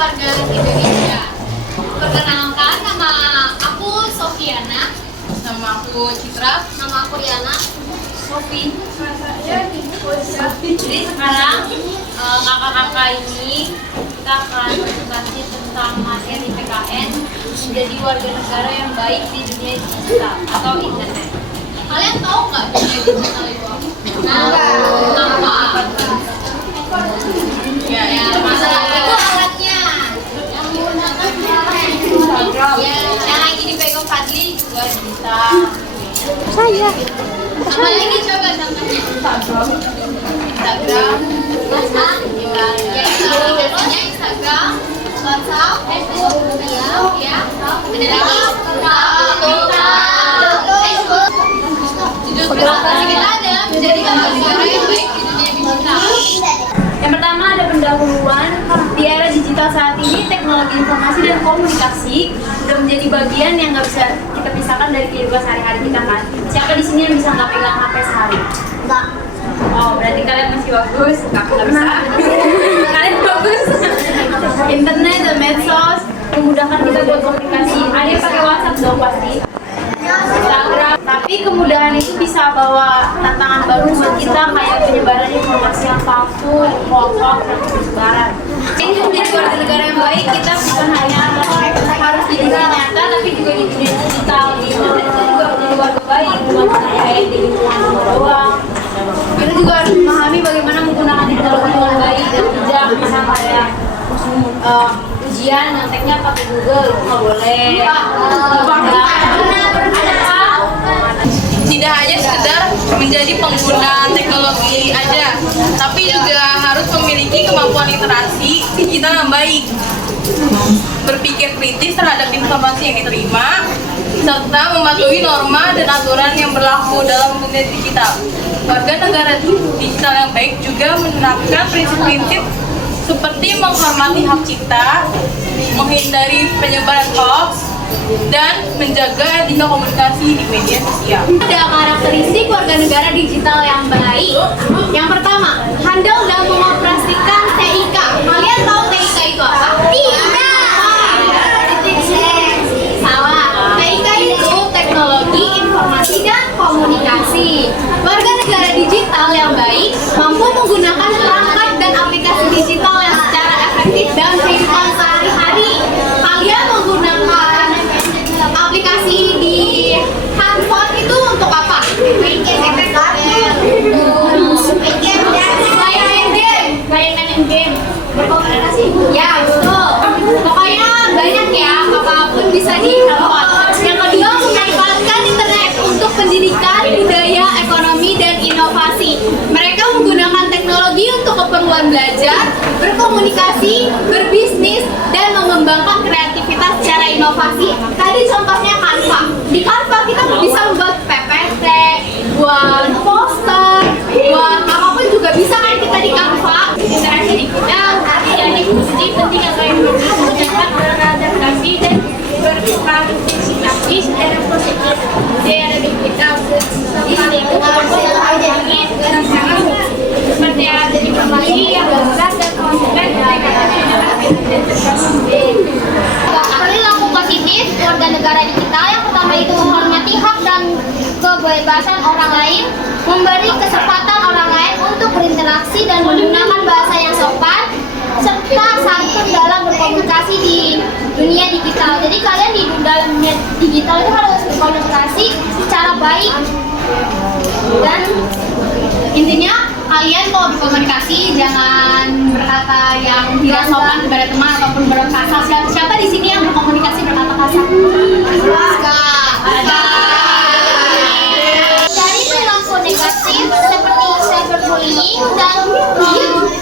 warga Indonesia. Perkenalkan, nama aku Sofiana. Nama aku Citra. Nama aku Riana. Sofi. Jadi sekarang kakak-kakak ini kita akan presentasi tentang materi PKN menjadi warga negara yang baik di dunia digital atau internet. Kalian tahu nggak dunia digital itu apa? Apa? Ya, Itu alatnya. Yang menggunakan Instagram. Ya, yang lagi dipegang Fadli juga bisa. Saya. Apa lagi coba contohnya? Instagram, WhatsApp, ya aplikasinya Instagram, WhatsApp, Facebook, ya. Ada lagi Facebook. Judul presentasi kita adalah menjadi warga negara yang baik di dunia digital. Yang pertama ada pendahuluan. Di era digital saat ini, teknologi informasi dan komunikasi sudah menjadi bagian yang nggak bisa kita pisahkan dari kehidupan sehari-hari kita kan. Siapa di sini yang bisa nggak pegang HP sehari? Enggak. Oh, berarti kalian masih bagus. Aku nggak bisa. Kalian bagus. Internet dan medsos memudahkan kita buat komunikasi. Ada yang pakai WhatsApp dong pasti. Instagram. Tapi kemudahan itu bisa bawa tantangan baru buat kita, kayak penyebaran informasi yang palsu, hoax, dan persebaran. Ini menjadi warga negara yang baik, kita bukan hanya harus di dunia nyata, tapi juga di dunia digital. Di internet kita juga menjadi warga baik, bukan hanya kayak di lingkungan doang. Kita juga harus memahami bagaimana menggunakan teknologi dengan baik dan bijak, misalnya kayak ujian nanteknya pakai Google itu nggak boleh. Tidak hanya sekedar menjadi pengguna teknologi aja, tapi juga harus memiliki kemampuan literasi digital yang baik, berpikir kritis terhadap informasi yang diterima, serta mematuhi norma dan aturan yang berlaku dalam dunia digital. Warga negara digital yang baik juga menerapkan prinsip-prinsip seperti menghormati hak cipta, menghindari penyebaran hoax, dan menjaga etika komunikasi di media sosial. Ada karakteristik warga negara digital yang baik. Yang pertama, handal dan mengoperasikan TIK. Kalian tahu TIK itu apa? Tidak. Salah. TIK itu teknologi informasi dan komunikasi. Warga negara digital yang baik mampu menggunakan perangkat dan aplikasi digital yang secara efektif dalam kehidupan sehari-hari. Kalian menggunakan aplikasi di handphone itu untuk apa? Main game, berkomunikasi. Ya, betul. Pokoknya banyak ya, apapun bisa di handphone. Yang kedua, memanfaatkan internet untuk pendidikan, budaya, ekonomi, dan inovasi. Mereka menggunakan teknologi untuk keperluan belajar, berkomunikasi, berbisnis, dan mengembangkan kreativitas secara inovasi. Tadi contohnya Canva. Di Canva kita bisa membuat PPT, buat poster, buat apapun juga bisa kan kita di Canva. Interaksi di kita, yang diskusi penting atau informasi mendapat beradaptasi dan berpartisipasi secara positif. Daerah digital seperti ada informasi yang berat dan konsisten perilaku positif warga negara digital. Yang pertama itu menghormati hak dan kebebasan orang lain, memberi kesempatan orang lain untuk berinteraksi dan menggunakan bahasa yang sopan, serta santun dalam berkomunikasi di dunia digital. Jadi kalian di dalam dunia digital itu harus berkomunikasi secara baik, dan intinya kalian kalau berkomunikasi jangan berkata yang tidak sopan kepada teman ataupun berkasar. Siapa di sini yang berkomunikasi berkata kasar? Dari perilaku negatif seperti cyberbullying dan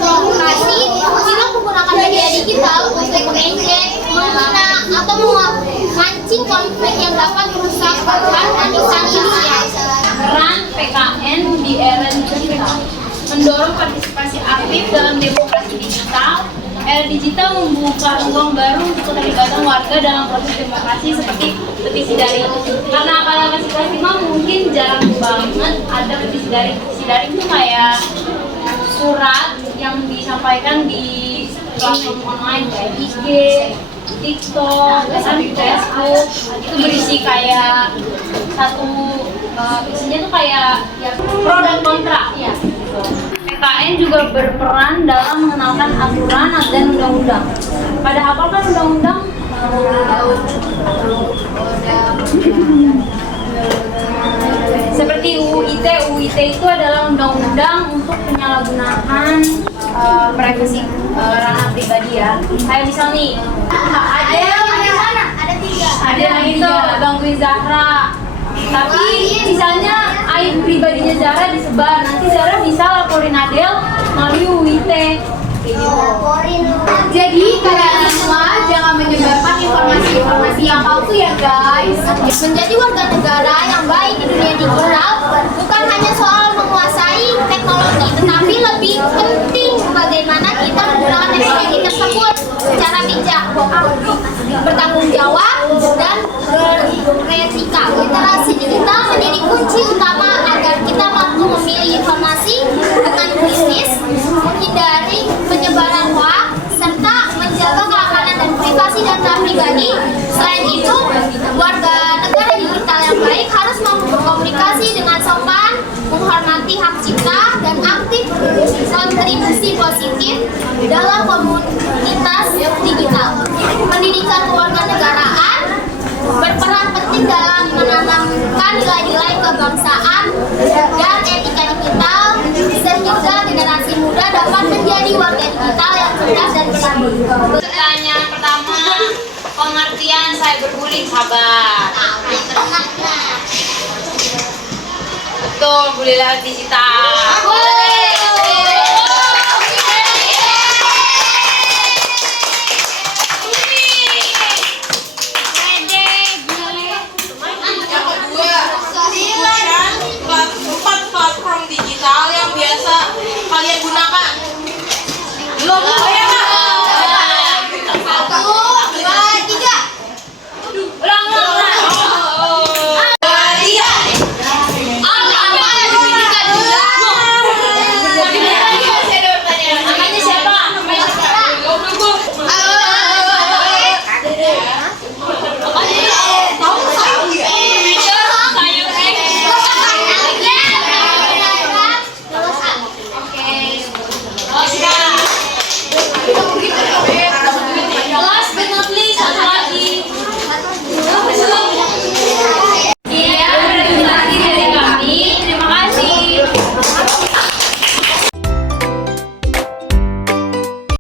provokasi, kita menggunakan media digital untuk mengejek, menghina, atau memancing konflik yang dapat merusak harkat Indonesia. Peran PKN di era digital mendorong partisipasi aktif dalam demokrasi digital. Era digital membuka ruang baru untuk keterlibatan warga dalam proses demokrasi seperti petisi daring. Karena kalau partisipasi mah mungkin jarang banget ada petisi daring. Petisi daring itu kayak surat yang disampaikan di platform online kayak IG, TikTok, Facebook, itu berisi kayak isinya tuh kayak ya, pro dan kontra ya. PKN juga berperan dalam mengenalkan aturan dan undang-undang. Pada hafal kan undang-undang? Seperti UU ITE. UU ITE itu adalah undang-undang untuk penyalahgunaan privasi ranah pribadi ya. Kayak misal nih, ada yang itu gangguin Zahra. Tapi misalnya aib pribadinya Zahra disebar, nanti Zahra bisa laporin Adel melalui UU ITE. Jadi kalian semua jangan menyebarkan informasi-informasi yang palsu ya guys. Menjadi warga negara yang baik di dunia digital bukan hanya soal menguasai teknologi, tetapi lebih penting bagaimana kita menggunakan teknologi tersebut secara bijak, bertanggung jawab, dan beretika. Literasi digital menjadi kunci utama agar kita mampu memilih informasi dengan kritis, menghindari penyebaran hoaks, serta menjaga keamanan dan privasi data pribadi. Selain itu, warga negara digital yang baik harus mampu berkomunikasi dengan sopan, menghormati hak cipta, dan aktif kontribusi positif dalam komunitas digital. Pendidikan kewarganegaraan berperan penting dalam menanamkan nilai-nilai kebangsaan dan etika digital, sehingga generasi muda dapat menjadi warga digital yang cerdas dan bersih. Pertanyaan pertama, pengertian cyberbullying, sabar. Betul, boleh lewat digital.